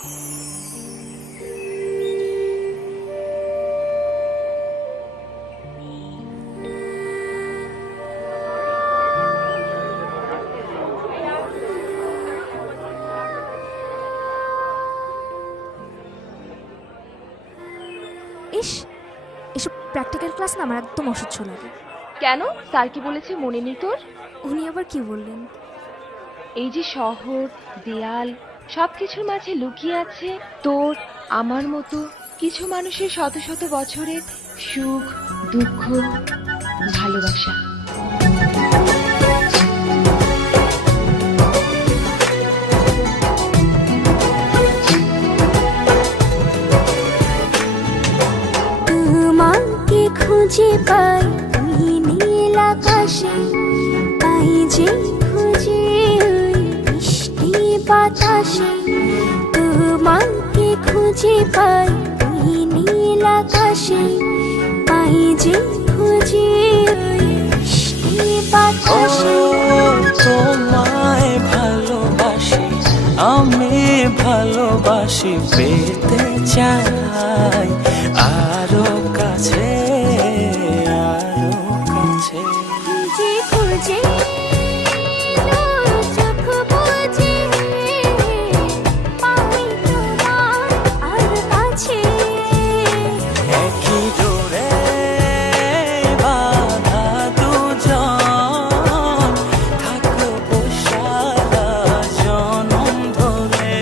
ইস, এসব practical class না আমার একদম অসহ্য লাগে। কেন, স্যার কি বলেছে মনে নেই তোর? উনি আবার কি বললেন? এই যে শহর, দেয়াল, সবকিছুর মাঝে লুকিয়ে আছে তোর আমার মতো কিছু মানুষের শত শত বছরের সুখ, দুঃখ, ভালোবাসা। তোমাকে খুঁজে পাই ওই নীল আকাশে, পাই যে খুঁজে ওই মিষ্টি বাতাসে। তোমাকে খুঁজে পাই ওই নীল আকাশে, পাই যে খুঁজে ওই মিষ্টি বাতাসে। তোমায় ভালোবাসি, আমি ভালোবাসি, পেতে চাই আরো কাছে, আরো কাছে। খুঁজে খুঁজে চোখ বুজে পাই তোমার আর কাছে। একই ডোরে বাঁধা দুজন, থাকবো সারা জনম ধরে।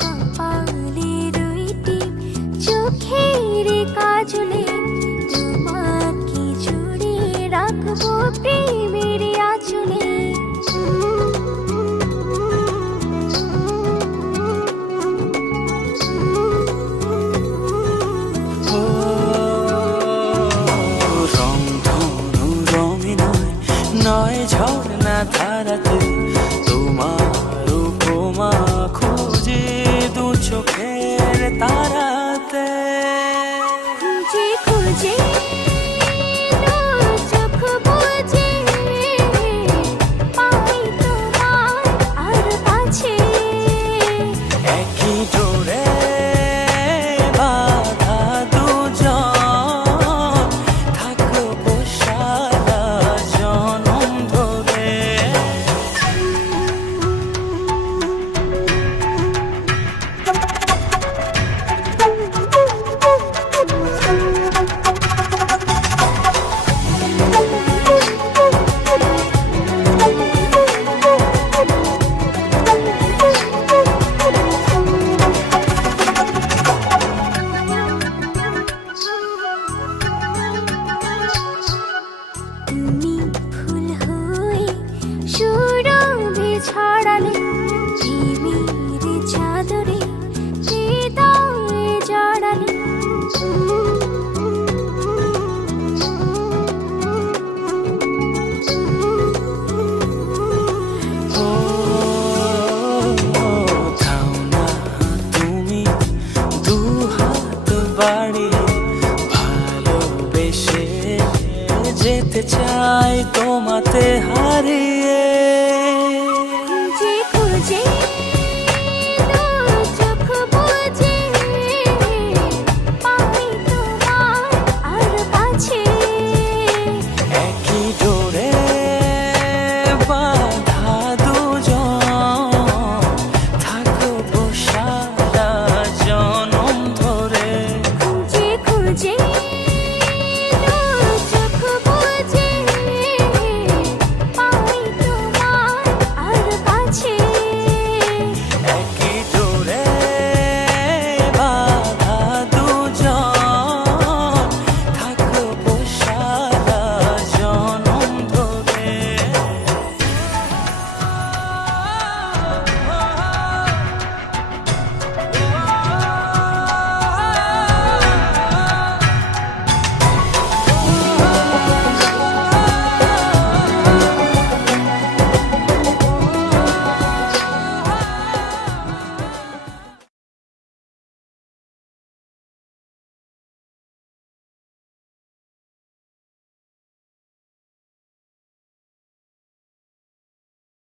কপালে দুইটি চোখের কাজলে, তোমাকে জুড়ে রাখবো প্রেমের আঁচলে। রংধনু রঙে নয়, নয় ঝর্ণা ধারাতে, তোমার উপমা খুঁজে দু চোখের তারাতে। খুঁজে খুঁজে চোখ বুজে পাই তোমার আর কাছে। একই ডোরে বাঁধা দুজন, থাকবো সারা জনম ধরে। তুমি ফুল হয়ে সুরভি ছড়ালে, প্রেমের চাদরে হৃদয়ে জড়ালে। ও থাও না তুমি দু হাত বাড়িয়ে, ভালোবেসে যেতে চাই তোমাতে হারিয়ে। খুঁজে খুঁজে